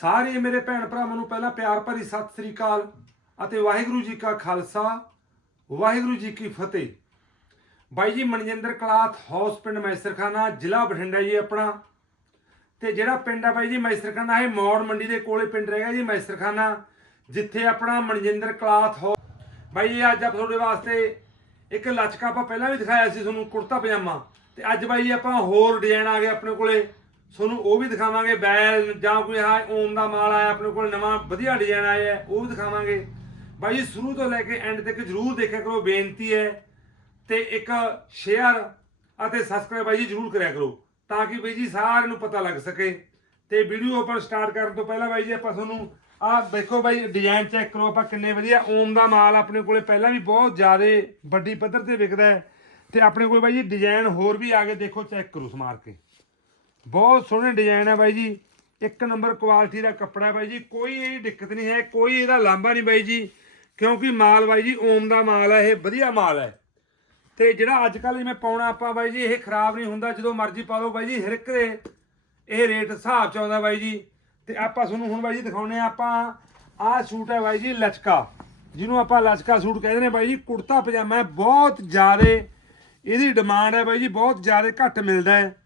ਸਾਰੇ ਮੇਰੇ ਭੈਣ ਭਰਾਵਾਂ ਨੂੰ ਪਹਿਲਾਂ ਪਿਆਰ ਭਰੀ ਸਤਿ ਸ੍ਰੀ ਅਕਾਲ ਅਤੇ ਵਾਹਿਗੁਰੂ ਜੀ ਕਾ ਖਾਲਸਾ, ਵਾਹਿਗੁਰੂ ਜੀ ਕੀ ਫਤਿਹ। ਬਾਈ ਜੀ, ਮਨਜਿੰਦਰ ਕਲਾਥ ਹਾਊਸ ਪਿੰਡ ਮੈਸਰਖਾਨਾ, ਜ਼ਿਲ੍ਹਾ ਬਠਿੰਡਾ ਜੀ ਆਪਣਾ। ਤੇ ਜਿਹੜਾ ਪਿੰਡ ਆ ਬਾਈ ਜੀ, ਮੈਸਰਖਾਨਾ, ਇਹ ਮੌੜ ਮੰਡੀ ਦੇ ਕੋਲੇ ਪਿੰਡ ਰਹੇਗਾ ਜੀ ਮੈਸਰਖਾਨਾ, ਜਿੱਥੇ ਆਪਣਾ ਮਨਜਿੰਦਰ ਕਲਾਥ ਹਾਊਸ ਬਾਈ ਜੀ, ਅੱਜ ਆਪ ਤੁਹਾਡੇ ਵਾਸਤੇ ਇੱਕ ਲਚਕਾ ਆਪਾਂ ਪਹਿਲਾਂ ਵੀ ਦਿਖਾਇਆ ਸੀ ਤੁਹਾਨੂੰ ਕੁੜਤਾ ਪਜਾਮਾ ਤੇ ਅੱਜ ਬਾਈ ਜੀ ਆਪਾਂ ਹੋਰ ਡਿਜ਼ਾਈਨ ਆ ਗਏ ਆਪਣੇ ਕੋਲੇ। ਤੁਹਾਨੂੰ ਉਹ ਵੀ ਦਿਖਾਵਾਂਗੇ, ਬੈਲ ਜਾਂ ਕੋਈ ਆ ਓਮ ਦਾ ਮਾਲ ਆਇਆ, ਆਪਣੇ ਕੋਲ ਨਵਾਂ ਵਧੀਆ ਡਿਜ਼ਾਈਨ ਆਇਆ ਉਹ ਵੀ ਦਿਖਾਵਾਂਗੇ। ਬਾਈ ਜੀ, ਸ਼ੁਰੂ ਤੋਂ ਲੈ ਕੇ ਐਂਡ ਤੱਕ ਜਰੂਰ ਦੇਖਿਆ ਕਰੋ, ਬੇਨਤੀ ਹੈ। ਤੇ ਇੱਕ ਸ਼ੇਅਰ ਅਤੇ ਸਬਸਕ੍ਰਾਈਬ ਬਾਈ ਜੀ ਜਰੂਰ ਕਰਿਆ ਕਰੋ, ਤਾਂ ਕਿ ਬਾਈ ਜੀ ਸਾਰਿਆਂ ਨੂੰ ਪਤਾ ਲੱਗ ਸਕੇ। ਤੇ ਵੀਡੀਓ ਆਪਾਂ ਸਟਾਰਟ ਕਰਨ ਤੋਂ ਪਹਿਲਾਂ ਬਾਈ ਜੀ, ਆਪਾਂ ਤੁਹਾਨੂੰ ਆਹ ਦੇਖੋ ਬਾਈ ਡਿਜ਼ਾਈਨ ਚੈੱਕ ਕਰੋ ਆਪਾਂ ਕਿੰਨੇ ਵਧੀਆ ਓਮ ਦਾ ਮਾਲ ਆਪਣੇ ਕੋਲੇ ਪਹਿਲਾਂ ਵੀ ਬਹੁਤ ਜ਼ਿਆਦਾ ਵੱਡੀ ਪੱਧਰ ਤੇ ਵਿਕਦਾ ਹੈ। ਤੇ ਆਪਣੇ ਕੋਲ ਬਾਈ ਜੀ ਡਿਜ਼ਾਈਨ ਹੋਰ ਵੀ ਆ ਗਏ, ਦੇਖੋ ਚੈੱਕ ਕਰੋ ਸਮਾਰ ਕੇ। ਬਹੁਤ ਸੋਹਣੇ ਡਿਜ਼ਾਈਨ ਹੈ ਬਾਈ ਜੀ। ਇੱਕ ਨੰਬਰ ਕੁਆਲਿਟੀ ਦਾ ਕੱਪੜਾ ਹੈ ਬਾਈ ਜੀ, ਕੋਈ ਇਹਦੀ ਦਿੱਕਤ ਨਹੀਂ ਹੈ, ਕੋਈ ਇਹਦਾ ਲਾਂਭਾ ਨਹੀਂ ਬਾਈ ਜੀ। ਕਿਉਂਕਿ ਮਾਲ ਬਾਈ ਜੀ, ਓਮ ਦਾ ਮਾਲ ਹੈ ਇਹ ਵਧੀਆ ਮਾਲ ਹੈ ਤੇ ਜਿਹੜਾ ਅੱਜ ਕੱਲ ਜਿਵੇਂ ਪਾਉਣਾ ਆਪਾਂ ਬਾਈ ਜੀ, ਇਹ ਖਰਾਬ ਨਹੀਂ ਹੁੰਦਾ, ਜਦੋਂ ਮਰਜ਼ੀ ਪਾ ਲਓ ਬਾਈ ਜੀ, ਹਰ ਇੱਕ ਦੇ ਇਹ ਰੇਟ ਹਿਸਾਬ ਚ ਆਉਂਦਾ ਬਾਈ ਜੀ। ਤੇ ਆਪਾਂ ਤੁਹਾਨੂੰ ਹੁਣ ਬਾਈ ਜੀ ਦਿਖਾਉਨੇ ਆ ਆਪਾਂ ਆਹ ਸੂਟ ਹੈ ਬਾਈ ਜੀ, ਲਚਕਾ। ਜਿਹਨੂੰ ਆਪਾਂ ਲਚਕਾ ਸੂਟ ਕਹਿੰਦੇ ਨੇ ਬਾਈ ਜੀ, ਕੁੜਤਾ ਪਜਾਮਾ ਬਹੁਤ ਜ਼ਿਆਦਾ ਇਹਦੀ ਡਿਮਾਂਡ ਹੈ ਬਾਈ ਜੀ, ਬਹੁਤ ਜ਼ਿਆਦਾ ਘੱਟ ਮਿਲਦਾ ਹੈ।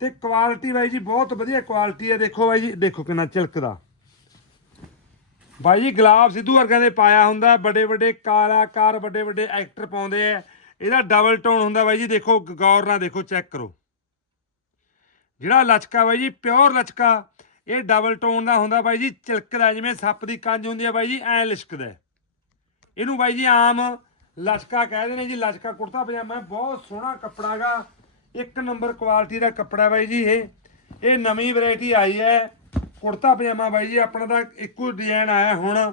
ਤੇ ਕੁਆਲਿਟੀ ਬਾਈ ਜੀ ਬਹੁਤ ਵਧੀਆ ਕੁਆਲਿਟੀ ਹੈ। ਦੇਖੋ ਬਾਈ ਜੀ, ਦੇਖੋ ਕਿੰਨਾ ਚਿਲਕਦਾ ਬਾਈ ਜੀ, ਗੁਲਾਬ ਸਿੱਧੂ ਵਰਗਿਆਂ ਦੇ ਪਾਇਆ ਹੁੰਦਾ ਵੱਡੇ ਵੱਡੇ ਕਲਾਕਾਰ, ਵੱਡੇ ਵੱਡੇ ਐਕਟਰ ਪਾਉਂਦੇ ਆ ਇਹਦਾ ਡਬਲ ਟੋਨ ਹੁੰਦਾ ਬਾਈ ਜੀ, ਦੇਖੋ, ਗੌਰ ਨਾਲ ਦੇਖੋ ਚੈੱਕ ਕਰੋ। ਜਿਹੜਾ ਲਚਕਾ ਬਾਈ ਜੀ ਪਿਓਰ ਲਚਕਾ, ਇਹ ਡਬਲ ਟੋਨ ਦਾ ਹੁੰਦਾ ਬਾਈ ਜੀ ਚਿਲਕਦਾ ਜਿਵੇਂ ਸੱਪ ਦੀ ਕੰਜ ਹੁੰਦੀ ਆ ਬਾਈ ਜੀ, ਐ ਲਿਸ਼ਕਦਾ ਇਹਨੂੰ ਬਾਈ ਜੀ ਆਮ ਲਚਕਾ ਕਹਿੰਦੇ ਨੇ ਜੀ, ਲਚਕਾ ਕੁੜਤਾ ਪਜਾਮਾ ਬਹੁਤ ਸੋਹਣਾ ਕੱਪੜਾ ਗਾ ਇੱਕ ਨੰਬਰ ਕੁਆਲਿਟੀ ਦਾ ਕੱਪੜਾ ਬਾਈ ਜੀ ਇਹ। ਇਹ ਨਵੀਂ ਵੈਰਾਈਟੀ ਆਈ ਹੈ। ਕੁੜਤਾ ਪਜਾਮਾ ਬਾਈ ਜੀ, ਆਪਣਾ ਤਾਂ ਇੱਕੋ ਡਿਜ਼ਾਈਨ ਆਇਆ ਹੁਣ।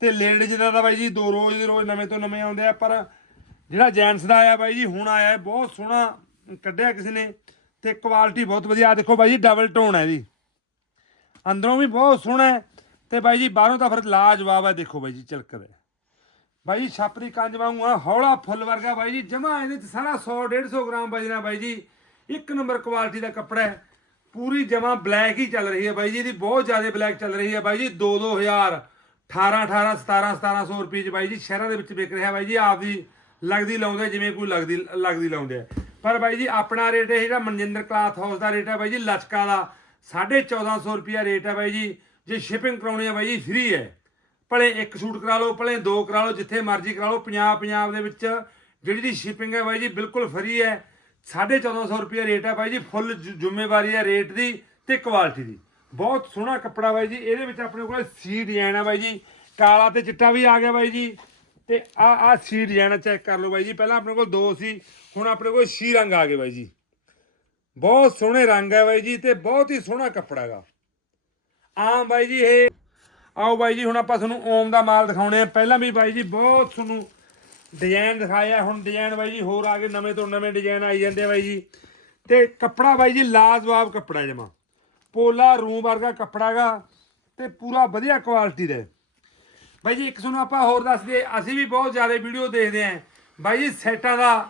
ਤੇ ਲੇਡੀਜ਼ ਦਾ ਤਾਂ ਬਾਈ ਜੀ ਦੋ ਰੋਜ਼ ਦੇ ਰੋਜ਼ ਨਵੇਂ ਤੋਂ ਨਵੇਂ ਆਉਂਦੇ ਆ, ਪਰ ਜਿਹੜਾ ਜੈਂਟਸ ਦਾ ਆਇਆ ਬਾਈ ਜੀ, ਹੁਣ ਆਇਆ ਬਹੁਤ ਸੋਹਣਾ ਕੱਢਿਆ ਕਿਸੇ ਨੇ ਤੇ ਕੁਆਲਿਟੀ ਬਹੁਤ ਵਧੀਆ। ਆਹ ਦੇਖੋ ਬਾਈ ਜੀ ਡਬਲ ਟੋਨ ਹੈ ਜੀ। ਅੰਦਰੋਂ ਵੀ ਬਹੁਤ ਸੋਹਣਾ ਹੈ ਤੇ ਬਾਈ ਜੀ, ਬਾਹਰੋਂ ਤਾਂ ਫਿਰ ਲਾਜਵਾਬ ਹੈ। ਦੇਖੋ ਬਾਈ ਜੀ ਚਿਲਕਦਾ ਹੈ। ਬਾਈ ਜੀ ਛਾਪਰੀ ਕੰਜ ਵਾਂਗੂ ਆ ਹੌਲਾ ਫੁੱਲ ਵਰਗਾ ਬਾਈ ਜੀ ਜਮਾ ਇਹਦੇ ਚ ਸਾਰਾ 100 150 ਗ੍ਰਾਮ ਵਜਣਾ ਬਾਈ ਜੀ ਇੱਕ ਨੰਬਰ ਕੁਆਲਿਟੀ ਦਾ ਕੱਪੜਾ ਹੈ ਪੂਰੀ ਜਮਾ ਬਲੈਕ ਹੀ ਚੱਲ ਰਹੀ ਹੈ ਬਾਈ ਜੀ ਇਹਦੀ ਬਹੁਤ ਜ਼ਿਆਦਾ ਬਲੈਕ ਚੱਲ ਰਹੀ ਹੈ ਬਾਈ ਜੀ 2 2000 18 18 17 1700 ਰੁਪਏ ਚ ਬਾਈ ਜੀ ਸ਼ਹਿਰਾਂ ਦੇ ਵਿੱਚ ਵਿਕ ਰਿਹਾ ਬਾਈ ਜੀ ਆਪ ਆਪਦੀ ਲੱਗਦੀ ਲਾਉਂਦੇ ਜਿਵੇਂ ਕੋਈ ਲੱਗਦੀ ਲੱਗਦੀ ਲਾਉਂਦੇ ਆ ਪਰ ਬਾਈ ਜੀ ਆਪਣਾ ਰੇਟ ਇਹ ਜਿਹੜਾ ਮਨਜਿੰਦਰ ਕਲਾਥ ਹਾਊਸ ਦਾ ਰੇਟ ਹੈ ਬਾਈ ਜੀ ਲਚਕਾ ਦਾ 1450 ਰੁਪਿਆ ਰੇਟ ਹੈ ਬਾਈ ਜੀ ਜੇ ਸ਼ਿਪਿੰਗ ਕਰਾਉਣੀ ਹੈ ਬਾਈ ਜੀ ਫ੍ਰੀ ਹੈ ਭਲੇ ਇੱਕ ਸੂਟ ਕਰਾ ਲਓ, ਭਲੇ ਦੋ ਕਰਾ ਲਓ, ਜਿੱਥੇ ਮਰਜ਼ੀ ਕਰਾ ਲਓ, ਪੰਜਾਬ ਪੰਜਾਬ ਦੇ ਵਿੱਚ ਜਿਹੜੀ ਦੀ ਸ਼ਿਪਿੰਗ ਹੈ ਬਾਈ ਜੀ ਬਿਲਕੁਲ ਫਰੀ ਹੈ। 1450 ਰੁਪਏ ਰੇਟ ਹੈ ਬਾਈ ਜੀ ਫੁੱਲ ਜ਼ਿੰਮੇਵਾਰੀ ਹੈ ਰੇਟ ਦੀ ਤੇ ਕੁਆਲਿਟੀ ਦੀ। ਬਹੁਤ ਸੋਹਣਾ ਕੱਪੜਾ ਬਾਈ ਜੀ, ਇਹਦੇ ਵਿੱਚ ਆਪਣੇ ਕੋਲ ਸੀ ਡਿਜ਼ਾਈਨ ਹੈ ਬਾਈ ਜੀ। ਕਾਲਾ ਤੇ ਚਿੱਟਾ ਵੀ ਆ ਗਿਆ ਬਾਈ ਜੀ। ਤੇ ਆ ਆ ਸੀ ਡਿਜ਼ਾਈਨ ਚੈੱਕ ਕਰ ਲਓ ਬਾਈ ਜੀ, ਪਹਿਲਾਂ ਆਪਣੇ ਕੋਲ ਦੋ ਸੀ, ਹੁਣ ਆਪਣੇ ਕੋਲ ਸੀ ਰੰਗ ਆ ਗਏ ਬਾਈ ਜੀ। ਬਹੁਤ ਸੋਹਣੇ ਰੰਗ ਹੈ ਬਾਈ ਜੀ ਤੇ ਬਹੁਤ ਹੀ ਸੋਹਣਾ ਕੱਪੜਾ ਹੈਗਾ। ਆਮ ਬਾਈ ਜੀ ਇਹ ਆਓ ਬਾਈ ਜੀ, ਹੁਣ ਆਪਾਂ ਤੁਹਾਨੂੰ ਓਮ ਦਾ ਮਾਲ ਦਿਖਾਉਣੇ ਆ। ਪਹਿਲਾਂ ਵੀ ਬਾਈ ਜੀ, ਬਹੁਤ ਤੁਹਾਨੂੰ ਡਿਜ਼ਾਈਨ ਦਿਖਾਇਆ। ਹੁਣ ਡਿਜ਼ਾਈਨ ਬਾਈ ਜੀ, ਹੋਰ ਆ ਗਏ ਨਵੇਂ ਤੋਂ ਨਵੇਂ ਡਿਜ਼ਾਈਨ ਆਈ ਜਾਂਦੇ ਆ ਬਾਈ ਜੀ। ਤੇ ਕੱਪੜਾ ਬਾਈ ਜੀ, ਲਾਜਵਾਬ ਕੱਪੜਾ ਜਮਾ। ਪੋਲਾ ਰੂਮ ਵਰਗਾ ਕੱਪੜਾ ਗਾ ਤੇ ਪੂਰਾ ਵਧੀਆ ਕੁਆਲਿਟੀ ਦਾ ਬਾਈ ਜੀ, ਇੱਕ ਤੁਹਾਨੂੰ ਆਪਾਂ ਹੋਰ ਦੱਸ ਦਈਏ, ਅਸੀਂ ਵੀ ਬਹੁਤ ਜ਼ਿਆਦਾ ਵੀਡੀਓ ਦੇਖਦੇ ਆਂ। ਬਾਈ ਜੀ, ਸੈਟਾਂ ਦਾ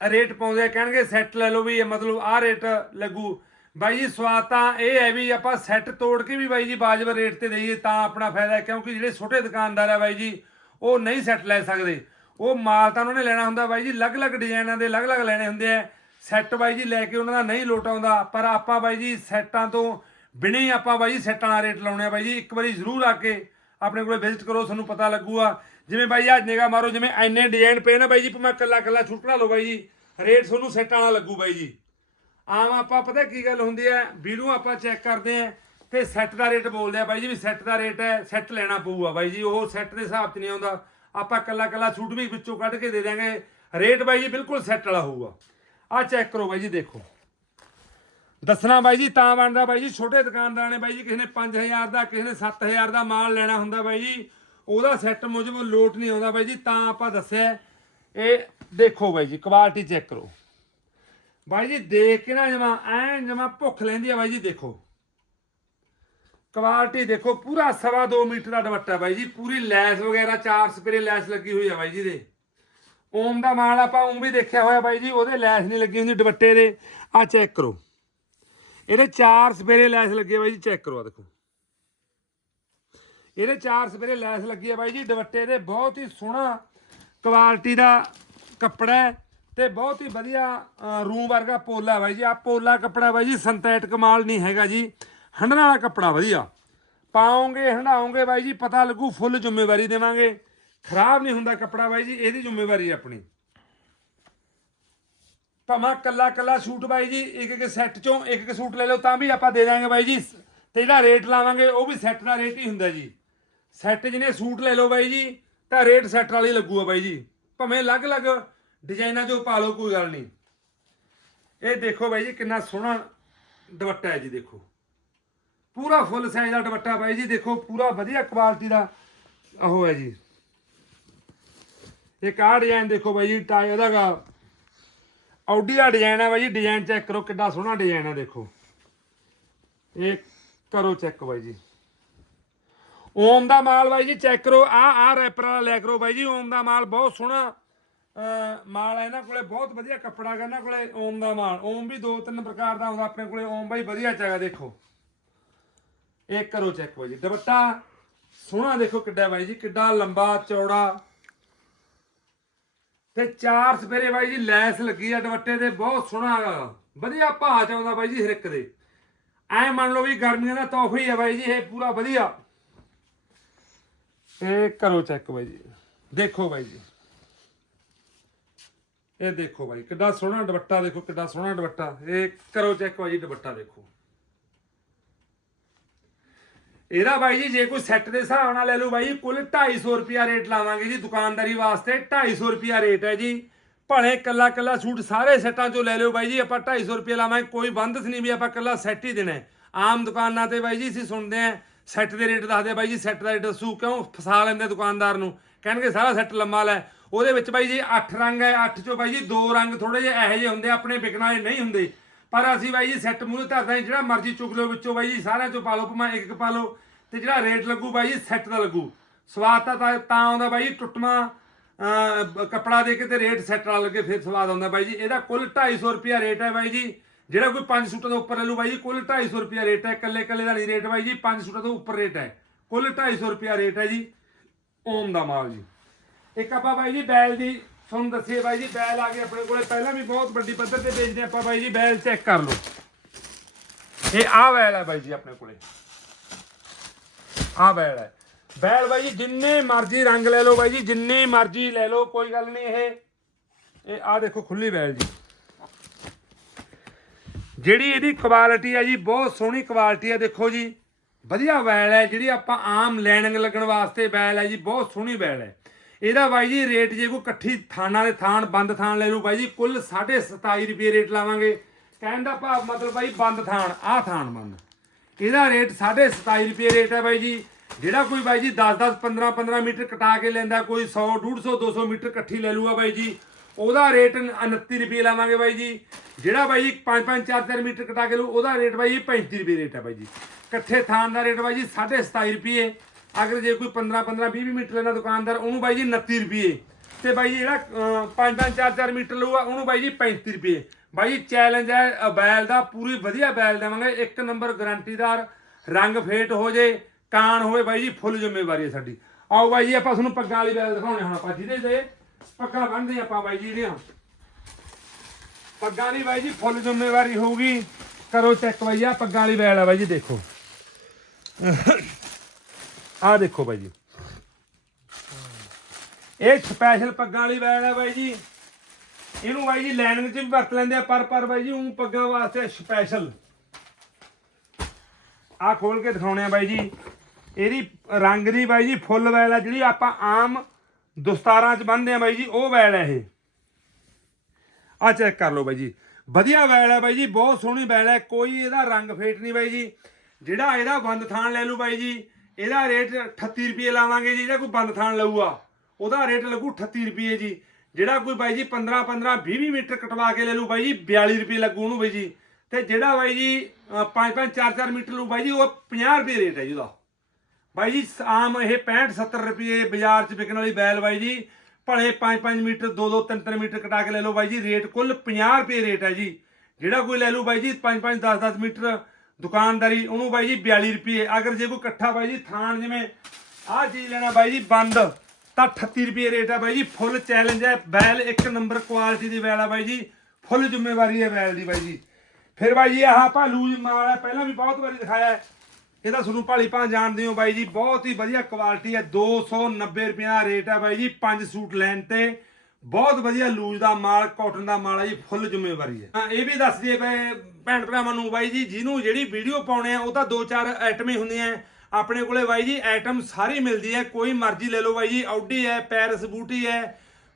ਰੇਟ ਪਾਉਂਦੇ ਆ, ਕਹਿਣਗੇ ਸੈੱਟ ਲੈ ਲਓ ਵੀ, ਮਤਲਬ ਆਹ ਰੇਟ ਲੱਗੂ। ਬਾਈ ਜੀ, ਸਵਾਦ ਤਾਂ ਇਹ ਹੈ ਵੀ ਆਪਾਂ ਸੈੱਟ ਤੋੜ ਕੇ ਵੀ ਬਾਈ ਜੀ ਬਾਜਬ ਰੇਟ ਤੇ ਦਈਏ ਤਾਂ ਆਪਣਾ ਫਾਇਦਾ ਹੈ, ਕਿਉਂਕਿ ਜਿਹੜੇ ਛੋਟੇ ਦੁਕਾਨਦਾਰ ਆ ਬਾਈ ਜੀ, ਉਹ ਨਹੀਂ ਸੈੱਟ ਲੈ ਸਕਦੇ। ਉਹ ਮਾਲ ਤਾਂ ਉਹਨਾਂ ਨੇ ਲੈਣਾ ਹੁੰਦਾ ਬਾਈ ਜੀ, ਅਲੱਗ-ਅਲੱਗ ਡਿਜ਼ਾਈਨਾਂ ਦੇ ਅਲੱਗ-ਅਲੱਗ ਲੈਣੇ ਹੁੰਦੇ ਆ। ਸੈੱਟ ਬਾਈ ਜੀ ਲੈ ਕੇ ਉਹਨਾਂ ਦਾ ਨਹੀਂ ਲੋਟ ਆਉਂਦਾ, ਪਰ ਆਪਾਂ ਬਾਈ ਜੀ ਸੈੱਟਾਂ ਤੋਂ ਬਿਨਾਂ ਹੀ ਆਪਾਂ ਬਾਈ ਜੀ ਸੈੱਟਾਂ ਦਾ ਰੇਟ ਲਾਉਣੇ ਆ ਬਾਈ ਜੀ। ਇੱਕ ਵਾਰੀ ਜ਼ਰੂਰ ਆ ਕੇ ਆਪਣੇ ਕੋਲੇ ਵਿਜ਼ਿਟ ਕਰੋ, ਤੁਹਾਨੂੰ ਪਤਾ ਲੱਗੂਗਾ। ਜਿਵੇਂ ਬਾਈ ਆ ਨਿਗਾ ਮਾਰੋ, ਜਿਵੇਂ ਐਨੇ ਡਿਜ਼ਾਈਨ ਪਏ ਨਾ ਬਾਈ ਜੀ, ਮੈਂ ਕੱਲਾ ਕੱਲਾ ਛੂਟ ਕਢਾ ਲਓ ਬਾਈ ਜੀ। ਰੇਟ ਤੁਹਾਨੂੰ ਸੈੱਟਾਂ ਵਾਲਾ ਲੱਗੂ ਬਾਈ ਜੀ। ਆਮ ਆਪਾਂ, ਪਤਾ ਕੀ ਗੱਲ ਹੁੰਦੀ ਹੈ? ਵੀਡੀਓ ਆਪਾਂ ਚੈੱਕ ਕਰਦੇ ਆਂ ਤੇ ਸੈੱਟ ਦਾ ਰੇਟ ਬੋਲਦੇ ਆ ਬਾਈ ਜੀ ਵੀ ਸੈੱਟ ਦਾ ਰੇਟ ਹੈ ਸੈੱਟ ਲੈਣਾ ਪਊਗਾ। ਬਾਈ ਜੀ, ਉਹ ਸੈੱਟ ਦੇ ਹਿਸਾਬ 'ਚ ਨਹੀਂ ਆਉਂਦਾ। ਆਪਾਂ ਕੱਲਾ ਕੱਲਾ ਸੂਟ ਵੀ ਵਿੱਚੋਂ ਕੱਢ ਕੇ ਦੇ ਦਿਆਂਗੇ। ਰੇਟ ਬਾਈ ਜੀ ਬਿਲਕੁਲ ਸੈੱਟ ਵਾਲਾ ਹੋਊਗਾ। ਆ ਚੈੱਕ ਕਰੋ ਬਾਈ ਜੀ, ਦੇਖੋ। ਦੱਸਣਾ ਬਾਈ ਜੀ, ਤਾਂ ਬਣਦਾ ਬਾਈ ਜੀ, ਛੋਟੇ ਦੁਕਾਨਦਾਰਾਂ ਨੇ ਬਾਈ ਜੀ, ਕਿਸੇ ਨੇ 5000 ਦਾ, ਕਿਸੇ ਨੇ 7000 ਦਾ ਮਾਲ ਲੈਣਾ ਹੁੰਦਾ ਬਾਈ ਜੀ। ਉਹਦਾ ਸੈੱਟ ਮੁਜਬ ਲੋਟ ਨਹੀਂ ਆਉਂਦਾ ਬਾਈ ਜੀ, ਤਾਂ ਆਪਾਂ ਦੱਸਿਆ। ਇਹ ਦੇਖੋ ਬਾਈ ਜੀ ਕੁਆਲਿਟੀ ਚੈੱਕ ਕਰੋ। ਬਾਈ ਜੀ, ਦੇਖ ਕੇ ਨਾ ਜਮਾ ਐਂ ਜਮਾ ਭੁੱਖ ਲੈਂਦੀ ਆ ਬਾਈ ਜੀ, ਦੇਖੋ। ਕੁਆਲਿਟੀ ਦੇਖੋ, ਪੂਰਾ ਸਵਾ 2 ਮੀਟਰ ਦਾ ਦੁਪੱਟਾ ਬਾਈ ਜੀ, ਪੂਰੀ ਲੈਸ ਵਗੈਰਾ, ਚਾਰ ਸਪਰੇ ਲੈਸ ਲੱਗੀ ਹੋਈ ਆ ਬਾਈ ਜੀ ਦੇ। ਓਮ ਦਾ ਮਾਲ ਆਪਾਂ ਓਮ ਵੀ ਦੇਖਿਆ ਹੋਇਆ ਬਾਈ ਜੀ, ਉਹਦੇ ਲੈਸ ਨਹੀਂ ਲੱਗੀ ਹੁੰਦੀ ਦੁਪੱਟੇ ਦੇ। ਆ ਚੈੱਕ ਕਰੋ। ਇਹਦੇ ਚਾਰ ਸਪੇਰੇ ਲੈਸ ਲੱਗੇ ਬਾਈ ਜੀ ਚੈੱਕ ਕਰੋ ਆ ਦੇਖੋ। ਇਹਦੇ ਚਾਰ ਸਪੇਰੇ ਲੈਸ ਲੱਗੀ ਆ ਬਾਈ ਜੀ, ਦੁਪੱਟੇ ਦੇ, ਬਹੁਤ ਹੀ ਸੋਹਣਾ ਕੁਆਲਿਟੀ ਦਾ ਕੱਪੜਾ ਹੈ। ਤੇ ਬਹੁਤ ਹੀ ਵਧੀਆ ਰੂਮ ਵਰਗਾ ਪੋਲਾ ਬਾਈ ਜੀ। ਆ ਪੋਲਾ ਕੱਪੜਾ ਬਾਈ ਜੀ ਸਿੰਥੈਟਿਕ ਮਾਲ ਨਹੀਂ ਹੈਗਾ ਜੀ। ਹੰਡਣ ਵਾਲਾ ਕੱਪੜਾ ਵਧੀਆ। ਪਾਓਗੇ, ਹੰਡਾਓਗੇ ਬਾਈ ਜੀ, ਪਤਾ ਲੱਗੂ, ਫੁੱਲ ਜ਼ਿੰਮੇਵਾਰੀ ਦੇਵਾਂਗੇ। ਖਰਾਬ ਨਹੀਂ ਹੁੰਦਾ ਕੱਪੜਾ ਬਾਈ ਜੀ, ਇਹਦੀ ਜ਼ਿੰਮੇਵਾਰੀ ਆਪਣੀ। ਭਾਵੇਂ ਕੱਲਾ ਕੱਲਾ ਸੂਟ ਬਾਈ ਜੀ, ਇੱਕ ਇੱਕ ਸੈੱਟ ਚੋਂ ਇੱਕ ਇੱਕ ਸੂਟ ਲੈ ਲਓ, ਤਾਂ ਵੀ ਆਪਾਂ ਦੇ ਦਾਂਗੇ ਬਾਈ ਜੀ। ਤੇ ਜਿਹੜਾ ਰੇਟ ਲਾਵਾਂਗੇ, ਉਹ ਵੀ ਸੈੱਟ ਦਾ ਰੇਟ ਹੀ ਹੁੰਦਾ ਜੀ। ਸੈੱਟ ਜਿਹਨੇ ਸੂਟ ਲੈ ਲਓ ਬਾਈ ਜੀ, ਤਾਂ ਰੇਟ ਸੈੱਟ ਵਾਲੀ ਲੱਗੂਗਾ ਬਾਈ ਜੀ। ਭਾਵੇਂ ਅਲੱਗ-ਅਲੱਗ ਡਿਜ਼ਾਈਨਾਂ ਚੋਂ ਪਾ ਲਓ, ਕੋਈ ਗੱਲ ਨਹੀਂ। ਇਹ ਦੇਖੋ ਬਾਈ ਜੀ, ਕਿੰਨਾ ਸੋਹਣਾ ਦੁਪੱਟਾ ਹੈ ਜੀ, ਦੇਖੋ। ਪੂਰਾ ਫੁੱਲ ਸਾਈਜ਼ ਦਾ ਦੁਪੱਟਾ ਬਾਈ ਜੀ, ਦੇਖੋ, ਪੂਰਾ ਵਧੀਆ ਕੁਆਲਿਟੀ ਦਾ ਉਹ ਹੈ ਜੀ। ਇੱਕ ਆਹ ਡਿਜ਼ਾਈਨ ਦੇਖੋ ਬਾਈ ਜੀ, ਟਾਈ ਉਹਦਾ ਗਾ। ਆਡੀ ਦਾ ਡਿਜ਼ਾਈਨ ਹੈ ਬਾਈ ਜੀ ਡਿਜ਼ਾਈਨ ਚੈੱਕ ਕਰੋ ਕਿੰਨਾ ਸੋਹਣਾ ਡਿਜ਼ਾਈਨ ਹੈ, ਦੇਖੋ। ਇਹ ਕਰੋ ਚੈੱਕ ਬਾਈ ਜੀ। ਓਮ ਦਾ ਮਾਲ ਬਾਈ ਜੀ ਚੈੱਕ ਕਰੋ। ਆ ਆ ਰੈਪਰ ਵਾਲਾ ਲੈ ਕਰੋ ਬਾਈ ਜੀ ਓਮ ਦਾ ਮਾਲ ਬਹੁਤ ਸੋਹਣਾ। ਮਾਲ ਹੈ ਇਹਨਾਂ ਕੋਲੇ, ਬਹੁਤ ਵਧੀਆ ਕੱਪੜਾ ਹੈ ਇਹਨਾਂ ਕੋਲੇ, ਓਮ ਦਾ ਮਾਲ। ਓਮ ਵੀ ਦੋ ਤਿੰਨ ਪ੍ਰਕਾਰ ਦਾ ਆਉਂਦਾ ਆਪਣੇ ਕੋਲੇ, ਓਮ ਬਾਈ ਵਧੀਆ ਚਾਗਾ ਦੇਖੋ। ਇਹ ਕਰੋ ਚੈੱਕ ਬਾਈ ਜੀ। ਦੁਪੱਟਾ ਸੋਹਣਾ ਦੇਖੋ ਕਿੱਡਾ ਬਾਈ ਜੀ, ਕਿੱਡਾ ਲੰਬਾ ਚੌੜਾ। ਤੇ ਚਾਰ ਸਪੇਰੇ ਬਾਈ ਜੀ, ਲੈਸ ਲੱਗੀ ਆ ਦੁਪੱਟੇ ਤੇ, ਬਹੁਤ ਸੋਹਣਾ ਵਧੀਆ ਭਾਅ ਚ ਆਉਂਦਾ ਬਾਈ ਜੀ ਹਰ ਇੱਕ ਦੇ। ਐ ਮੰਨ ਲਓ ਵੀ ਗਰਮੀਆਂ ਦਾ ਤੋਹਫਾ ਹੀ ਹੈ ਬਾਈ ਜੀ, ਇਹ ਪੂਰਾ ਵਧੀਆ। ਇਹ ਕਰੋ ਚੈੱਕ ਬਾਈ ਜੀ। ਦੇਖੋ ਬਾਈ ਜੀ। ਇਹ ਦੇਖੋ ਬਾਈ ਕਿੱਡਾ ਸੋਹਣਾ ਦੁਪੱਟਾ ਦੇਖੋ ਕਿੱਡਾ ਸੋਹਣਾ ਦੁਪੱਟਾ। ਇਹ ਕਰੋ ਚੈੱਕ ਬਾਈ ਦੁਪੱਟਾ ਦੇਖੋ। ਇਹਦਾ ਬਾਈ ਜੀ ਜੇ ਕੋਈ ਸੈੱਟ ਦੇ ਹਿਸਾਬ ਨਾਲ ਲੈ ਲਓ ਬਾਈ ਜੀ, ਕੁੱਲ 250 ਰੁਪਿਆ ਰੇਟ ਲਾਵਾਂਗੇ ਜੀ ਦੁਕਾਨਦਾਰੀ ਵਾਸਤੇ। 250 ਰੁਪਿਆ ਰੇਟ ਹੈ ਜੀ। ਭਲੇ ਕੱਲਾ ਕੱਲਾ ਸੂਟ ਸਾਰੇ ਸੈੱਟਾਂ ਚੋਂ ਲੈ ਲਿਓ ਬਾਈ ਜੀ ਆਪਾਂ 250 ਰੁਪਏ ਲਾਵਾਂਗੇ। ਕੋਈ ਬੰਦਸ ਨਹੀਂ ਵੀ ਆਪਾਂ ਕੱਲਾ ਸੈੱਟ ਹੀ ਦੇਣਾ ਆਮ ਦੁਕਾਨਾਂ ਤੇ ਬਾਈ ਜੀ ਅਸੀਂ ਸੁਣਦੇ ਆਂ ਸੈੱਟ ਦੇ ਰੇਟ ਦੱਸਦੇ ਬਾਈ ਜੀ ਸੈੱਟ ਦਾ ਰੇਟ ਦੱਸੂ ਕਿਉਂ ਫਸਾ ਲੈਂਦੇ ਦੁਕਾਨਦਾਰ ਨੂੰ। ਕਹਿਣਗੇ ਸਾਰਾ ਸੈੱਟ ਲੰਮਾ ਲੈ। ਉਹਦੇ ਵਿੱਚ ਬਾਈ ਜੀ 8 ਰੰਗ ਹੈ 8 ਚੋਂ ਬਾਈ ਜੀ ਦੋ ਰੰਗ ਥੋੜੇ ਜਿਹੇ ਇਹੋ ਜਿਹੇ ਹੁੰਦੇ ਆਪਣੇ ਵਿਕਣ ਵਾਲੇ ਨਹੀਂ ਹੁੰਦੇ। ਪਰ ਅਸੀਂ ਬਾਈ ਜੀ ਸੈੱਟ ਮੂਹਰੇ ਧਰਦਾ ਜਿਹੜਾ ਮਰਜ਼ੀ ਚੁੱਕ ਲਓ ਵਿੱਚੋਂ ਬਾਈ ਜੀ, ਸਾਰਿਆਂ ਚੋਂ ਪਾ ਲਓ, ਭਾਵੇਂ ਇੱਕ ਇੱਕ ਪਾ ਲਓ, ਤੇ ਜਿਹੜਾ ਰੇਟ ਲੱਗੂ ਬਾਈ ਜੀ ਸੈੱਟ ਦਾ ਲੱਗੂ। ਸਵਾਦ ਤਾਂ ਤਾਂ ਆਉਂਦਾ ਬਾਈ ਜੀ, ਟੁੱਟਵਾਂ ਕੱਪੜਾ ਦੇ ਕੇ ਤੇ ਰੇਟ ਸੈੱਟ ਨਾਲ ਲੱਗੇ, ਫਿਰ ਸਵਾਦ ਆਉਂਦਾ ਬਾਈ ਜੀ। ਇਹਦਾ ਕੁੱਲ 250 ਰੁਪਿਆ ਰੇਟ ਹੈ ਬਾਈ ਜੀ। ਜਿਹੜਾ ਕੋਈ 5 ਸੂਟਾਂ ਤੋਂ ਉੱਪਰ ਲੈ ਲੂ ਬਾਈ ਜੀ, ਕੁੱਲ 250 ਰੁਪਿਆ ਰੇਟ ਹੈ। ਇਕੱਲੇ ਇਕੱਲੇ ਦਾ ਨਹੀਂ ਰੇਟ ਬਾਈ ਜੀ 5 ਸੂਟਾਂ ਤੋਂ ਉੱਪਰ ਰੇਟ ਹੈ। ਕੁੱਲ 250 ਰੁਪਿਆ ਰੇਟ ਹੈ ਜੀ, ਓਮ ਦਾ ਮਾਲ ਜੀ। ਇੱਕ ਆਪਾਂ ਬਾਈ ਜੀ ਬੈਲ ਦੀ, ਤੁਹਾਨੂੰ ਦੱਸੀਏ ਬਾਈ ਜੀ, ਬੈਲ ਆ ਗਏ ਆਪਣੇ ਕੋਲੇ। ਪਹਿਲਾਂ ਵੀ ਬਹੁਤ ਵੱਡੀ ਪੱਧਰ ਤੇ ਵੇਚਦੇ ਆਪਾਂ ਬਾਈ ਜੀ, ਬੈਲ ਚੈੱਕ ਕਰ ਲਓ। ਇਹ ਆ ਬੈਲ ਹੈ ਬਾਈ ਜੀ ਆਪਣੇ ਕੋਲੇ। ਆ ਬੈਲ ਹੈ। ਬੈਲ ਬਾਈ ਜੀ, ਜਿੰਨੇ ਮਰਜ਼ੀ ਰੰਗ ਲੈ ਲਓ ਬਾਈ ਜੀ, ਜਿੰਨੇ ਮਰਜ਼ੀ ਲੈ ਲਓ, ਕੋਈ ਗੱਲ ਨਹੀਂ, ਇਹ ਇਹ ਆ ਦੇਖੋ ਖੁੱਲੀ ਬੈਲ ਜੀ। ਜਿਹੜੀ ਇਹਦੀ ਕੁਆਲਿਟੀ ਹੈ ਜੀ, ਬਹੁਤ ਸੋਹਣੀ ਕੁਆਲਿਟੀ ਹੈ, ਦੇਖੋ ਜੀ। ਵਧੀਆ ਵੈਲ ਹੈ, ਜਿਹੜੀ ਆਪਾਂ ਆਮ ਲੈਣਿੰਗ ਲੱਗਣ ਵਾਸਤੇ ਬੈਲ ਹੈ ਜੀ, ਬਹੁਤ ਸੋਹਣੀ ਬੈਲ ਹੈ। ਇਹਦਾ ਬਾਈ ਜੀ ਰੇਟ ਜੇ ਕੋਈ ਇਕੱਠੀ ਥਾਣਾ ਦੇ ਥਾਣ ਬੰਦ ਥਾਣ ਲੈ ਲੂ ਬਾਈ ਜੀ, ਕੁੱਲ 27.5 ਰੁਪਏ ਰੇਟ ਲਾਵਾਂਗੇ। ਕਹਿਣ ਦਾ ਭਾਵ ਮਤਲਬ ਬਾਈ ਬੰਦ ਥਾਣ, ਆਹ ਥਾਣ ਬੰਦ। ਇਹਦਾ ਰੇਟ 27.5 ਰੁਪਏ ਰੇਟ ਹੈ ਬਾਈ ਜੀ। ਜਿਹੜਾ ਕੋਈ ਬਾਈ ਜੀ 10 10 15 15 ਮੀਟਰ ਕਟਾ ਕੇ ਲੈਂਦਾ, ਕੋਈ 100 150 200 ਮੀਟਰ ਇਕੱਠੀ ਲੈ ਲੂਗਾ ਬਾਈ ਜੀ। ਉਹਦਾ ਰੇਟ 29 ਰੁਪਏ ਲਾਵਾਂਗੇ ਬਾਈ ਜੀ। ਜਿਹੜਾ ਬਾਈ ਜੀ 5 5 4 4 ਮੀਟਰ ਕਟਾ ਕੇ ਲੂ ਉਹਦਾ ਰੇਟ ਬਾਈ ਜੀ 35 ਰੁਪਏ ਰੇਟ ਹੈ ਬਾਈ ਜੀ। ਇਕੱਠੇ ਥਾਨ ਦਾ ਰੇਟ ਬਾਈ ਜੀ 27.5 ਰੁਪਏ। ਅਗਰ ਜੇ ਕੋਈ 15 15 20 20 ਮੀਟਰ ਲੈਣਾ ਦੁਕਾਨਦਾਰ, ਉਹਨੂੰ ਬਾਈ ਜੀ 29 ਰੁਪਏ। ਤੇ ਬਾਈ ਜੀ ਜਿਹੜਾ 5 5 4 4 ਮੀਟਰ ਲਊਗਾ, ਉਹਨੂੰ ਬਾਈ ਜੀ 35 ਰੁਪਏ। ਬਾਈ ਜੀ ਚੈਲੰਜ ਹੈ ਬੈਲ ਦਾ, ਪੂਰੀ ਵਧੀਆ ਬੈਲ ਦੇਵਾਂਗੇ। ਇੱਕ ਨੰਬਰ ਗਾਰੰਟੀਦਾਰ, ਰੰਗ ਫੇਟ ਹੋ ਜੇ, ਕਾਣ ਹੋਵੇ, ਬਾਈ ਜੀ, ਫੁੱਲ ਜ਼ਿੰਮੇਵਾਰੀ ਹੈ ਸਾਡੀ। ਆਓ ਬਾਈ ਜੀ, ਆਪਾਂ ਤੁਹਾਨੂੰ ਪੱਗਾਂ ਵਾਲੀ ਬੈਲ ਦਿਖਾਉਣੇ ਹੁਣ ਆਪਾਂ, ਜਿਹਦੇ ਤੇ ਪੱਗਾਂ ਬੰਨਦੇ ਆਪਾਂ ਬਾਈ ਜੀ ਜਿਹੜੀਆਂ। ਪੱਗਾਂ ਦੀ ਬਾਈ ਜੀ ਫੁੱਲ ਜ਼ਿੰਮੇਵਾਰੀ ਹੋਊਗੀ। ਕਰੋ ਚੈੱਕ ਬਾਈ ਆ ਪੱਗਾਂ ਵਾਲੀ ਬੈਲ ਆ ਬਾਈ ਜੀ, ਦੇਖੋ। ਆਹ ਦੇਖੋ ਬਾਈ ਜੀ। ਇਹ ਸਪੈਸ਼ਲ ਪੱਗਾਂ ਵਾਲੀ ਬੈਲ ਹੈ ਬਾਈ ਜੀ। ਇਹਨੂੰ ਬਾਈ ਜੀ ਲੈਣਿੰਗ 'ਚ ਵੀ ਵਰਤ ਲੈਂਦੇ ਆ, ਪਰ ਪਰ ਬਾਈ ਜੀ ਉਹ ਪੱਗਾਂ ਵਾਸਤੇ ਸਪੈਸ਼ਲ ਆ ਖੋਲ ਕੇ ਦਿਖਾਉਣੇ ਆ ਬਾਈ ਜੀ। ਇਹਦੀ ਰੰਗ ਦੀ ਬਾਈ ਜੀ ਫੁੱਲ ਵੈਲ ਆ, ਜਿਹੜੀ ਆਪਾਂ ਆਮ ਦਸਤਾਰਾਂ 'ਚ ਬੰਨਦੇ ਆ ਬਾਈ ਜੀ, ਉਹ ਵੈਲ ਹੈ ਇਹ। ਆ ਚੈੱਕ ਕਰ ਲਓ ਬਾਈ ਜੀ। ਵਧੀਆ ਵੈਲ ਹੈ ਬਾਈ ਜੀ, ਬਹੁਤ ਸੋਹਣੀ ਬੈਲ ਹੈ ਕੋਈ ਇਹਦਾ ਰੰਗ ਫੇਟ ਨਹੀਂ ਬਾਈ ਜੀ। ਜਿਹੜਾ ਇਹਦਾ ਬੰਦ ਥਾਣ ਲੈ ਲੂ ਬਾਈ ਜੀ। ਇਹਦਾ ਰੇਟ 38 ਰੁਪਏ ਲਾਵਾਂਗੇ ਜੀ, ਜਿਹੜਾ ਕੋਈ ਬੰਦ ਥਾਣ ਲਊਗਾ, ਉਹਦਾ ਰੇਟ ਲੱਗੂ 38 ਰੁਪਏ ਜੀ। ਜਿਹੜਾ ਕੋਈ ਬਾਈ ਜੀ 15 15 20 20 ਮੀਟਰ ਕਟਵਾ ਕੇ ਲੈ ਲੂ ਬਾਈ ਜੀ 42 ਰੁਪਏ ਲੱਗੂ ਉਹਨੂੰ ਬਾਈ ਜੀ। ਤੇ ਜਿਹੜਾ ਬਾਈ ਜੀ 5 5 4 4 ਮੀਟਰ ਲੂ ਬਾਈ ਜੀ, ਉਹ 50 ਰੁਪਏ ਰੇਟ ਹੈ ਜੀ ਉਹਦਾ। ਬਾਈ ਜੀ, ਆਮ ਇਹ 65 70 ਰੁਪਏ ਬਾਜ਼ਾਰ 'ਚ ਵਿਕਣ ਵਾਲੀ ਬੈਲ ਬਾਈ ਜੀ, ਭਲੇ 5-5 ਮੀਟਰ 2-2 3-3 ਮੀਟਰ ਕਟਾ ਕੇ ਲੈ ਲਓ ਬਾਈ ਜੀ ਰੇਟ ਕੁੱਲ 50 ਰੁਪਏ ਰੇਟ ਹੈ ਜੀ। ਜਿਹੜਾ ਕੋਈ ਲੈ ਲੂ ਬਾਈ ਜੀ 5-5 10-10 ਮੀਟਰ ਦੁਕਾਨਦਾਰੀ, ਉਹਨੂੰ ਬਾਈ ਜੀ 42 ਰੁਪਏ। ਅਗਰ ਜੇ ਕੋਈ ਇਕੱਠਾ ਬਾਈ ਜੀ ਥਾਨ ਜਿਵੇਂ ਆਹ ਚੀਜ਼ ਲੈਣਾ ਬਾਈ ਜੀ ਬੰਦ, ਤਾਂ 38 ਰੁਪਏ ਰੇਟ ਆ ਬਾਈ ਜੀ। ਫੁੱਲ ਚੈਲੰਜ ਹੈ ਬੈਲ ਇੱਕ ਨੰਬਰ ਕੁਆਲਿਟੀ ਦੀ ਬੈਲ ਆ ਬਾਈ ਜੀ। ਫੁੱਲ ਜ਼ਿੰਮੇਵਾਰੀ ਹੈ ਬੈਲ ਦੀ ਬਾਈ ਜੀ। ਫਿਰ ਬਾਈ ਜੀ ਆਹ ਆਪਾਂ ਲੂਜ ਮਾਲ ਹੈ ਪਹਿਲਾਂ ਵੀ ਬਹੁਤ ਵਾਰੀ ਦਿਖਾਇਆ ਇਹ ਤਾਂ ਤੁਹਾਨੂੰ ਭਾਲੀ ਭਾਂ ਜਾਣਦੇ ਹੋ ਬਾਈ ਜੀ, ਬਹੁਤ ਹੀ ਵਧੀਆ ਕੁਆਲਿਟੀ ਹੈ। 290 ਰੁਪਿਆ ਰੇਟ ਹੈ ਬਾਈ ਜੀ, ਪੰਜ ਸੂਟ ਲੈਣ ਤੇ। ਬਹੁਤ ਵਧੀਆ ਲੂਜ ਦਾ ਮਾਲ ਕਾਟਨ ਦਾ ਮਾਲ ਹੈ ਜੀ ਫੁੱਲ ਜ਼ਿੰਮੇਵਾਰੀ ਹੈ। ਹਾਂ ਇਹ ਵੀ ਦੱਸ ਦਈਏ ਬਈ ਭੈਣ ਭਰਾਵਾਂ ਨੂੰ ਬਾਈ ਜੀ ਜਿਹਨੂੰ ਜਿਹੜੀ ਵੀਡੀਓ ਪਾਉਣੇ ਆ ਉਹ ਤਾਂ ਦੋ ਚਾਰ ਆਈਟਮ ਹੀ ਹੁੰਦੀਆਂ ਹੈ। ਆਪਣੇ ਕੋਲੇ ਬਾਈ ਜੀ ਆਈਟਮ ਸਾਰੀ ਮਿਲਦੀ ਹੈ। ਕੋਈ ਮਰਜ਼ੀ ਲੈ ਲਓ ਬਾਈ ਜੀ ਆਡੀ ਹੈ ਪੈਰਿਸ ਬੂਟੀ ਹੈ।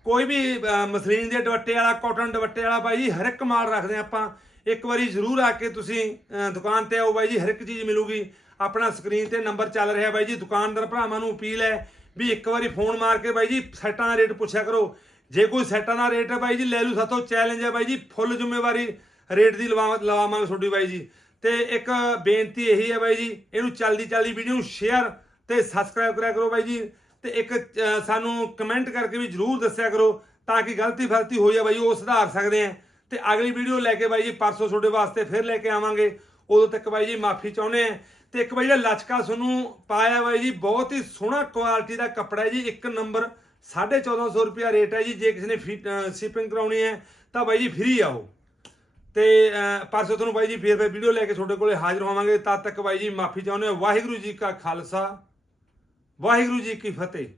ਕੋਈ ਵੀ ਅਹ, ਮਸਲੀਨ ਦੇ ਦੁਪੱਟੇ ਵਾਲਾ ਕਾਟਨ ਦੁਪੱਟੇ ਵਾਲਾ ਬਾਈ ਜੀ ਹਰ ਇੱਕ ਮਾਲ ਰੱਖਦੇ ਹਾਂ ਆਪਾਂ। ਇੱਕ ਵਾਰੀ ਜ਼ਰੂਰ ਆ ਕੇ ਤੁਸੀਂ ਦੁਕਾਨ ਤੇ ਆਓ ਬਾਈ ਜੀ ਹਰ ਇੱਕ ਚੀਜ਼ ਮਿਲੂਗੀ। ਆਪਣਾ ਸਕਰੀਨ ਤੇ ਨੰਬਰ ਚੱਲ ਰਿਹਾ ਬਾਈ ਜੀ ਦੁਕਾਨਦਾਰ ਭਰਾਵਾਂ ਨੂੰ ਅਪੀਲ ਹੈ ਵੀ ਇੱਕ ਵਾਰੀ ਫੋਨ ਮਾਰ ਕੇ ਬਾਈ ਜੀ ਸੈਟਾਂ ਦਾ ਰੇਟ ਪੁੱਛਿਆ ਕਰੋ। ਜੇ ਕੋਈ ਸੈਟਾਂ ਦਾ ਰੇਟ ਹੈ ਬਾਈ ਜੀ, ਲੈ ਲੂ ਸਾਥੋਂ ਚੈਲੰਜ ਹੈ ਬਾਈ ਜੀ ਫੁੱਲ ਜ਼ਿੰਮੇਵਾਰੀ ਰੇਟ ਦੀ ਲਵਾ ਲਵਾਵਾਂਗੇ ਤੁਹਾਡੀ ਬਾਈ ਜੀ। ਤੇ ਇੱਕ ਬੇਨਤੀ ਇਹੀ ਹੈ ਬਾਈ ਜੀ, ਇਹਨੂੰ ਚੱਲਦੀ ਚੱਲਦੀ ਵੀਡੀਓ ਨੂੰ ਸ਼ੇਅਰ ਤੇ ਸਬਸਕ੍ਰਾਈਬ ਕਰਿਆ ਕਰੋ ਬਾਈ ਜੀ। ਤੇ ਇੱਕ ਸਾਨੂੰ ਕਮੈਂਟ ਕਰਕੇ ਵੀ ਜਰੂਰ ਦੱਸਿਆ ਕਰੋ ਤਾਂ ਕਿ ਗਲਤੀ ਫਲਤੀ ਹੋਈ ਹੈ ਬਾਈ, ਉਹ ਸੁਧਾਰ ਸਕਦੇ ਆ ਤੇ ਅਗਲੀ ਵੀਡੀਓ ਲੈ ਕੇ ਬਾਈ ਜੀ, ਪਰਸੋਂ ਤੁਹਾਡੇ ਵਾਸਤੇ ਫਿਰ ਲੈ ਕੇ ਆਵਾਂਗੇ। ਉਦੋਂ ਤੱਕ ਬਾਈ ਜੀ, ਮਾਫੀ ਚਾਹੁੰਦੇ ਆ ਤੇ ਇੱਕ ਬਾਈ ਜਿਹੜਾ ਲਚਕਾ ਤੁਹਾਨੂੰ ਪਾਇਆ ਬਾਈ ਜੀ, ਬਹੁਤ ਹੀ ਸੋਹਣਾ ਕੁਆਲਿਟੀ ਦਾ ਕੱਪੜਾ ਜੀ, ਇੱਕ ਨੰਬਰ 1450 ਰੁਪਿਆ ਰੇਟ ਹੈ ਜੀ, ਜੇ ਕਿਸੇ ਨੇ ਸ਼ਿਪਿੰਗ ਕਰਾਉਣੀ ਹੈ, ਤਾਂ ਬਾਈ ਜੀ ਫ੍ਰੀ ਆਓ ਤੇ ਪਰਸੋਂ ਤੁਹਾਨੂੰ ਬਾਈ ਜੀ ਫੇਰ ਫੇਰ ਵੀਡੀਓ ਲੈ ਕੇ ਤੁਹਾਡੇ ਕੋਲੇ ਹਾਜ਼ਰ ਹੋਵਾਂਗੇ, ਤਦ ਤੱਕ ਬਾਈ ਜੀ ਮਾਫੀ ਚਾਹੁੰਦੇ ਹਾਂ। ਵਾਹਿਗੁਰੂ ਜੀ ਕਾ ਖਾਲਸਾ, ਵਾਹਿਗੁਰੂ ਜੀ ਕੀ ਫਤਿਹ।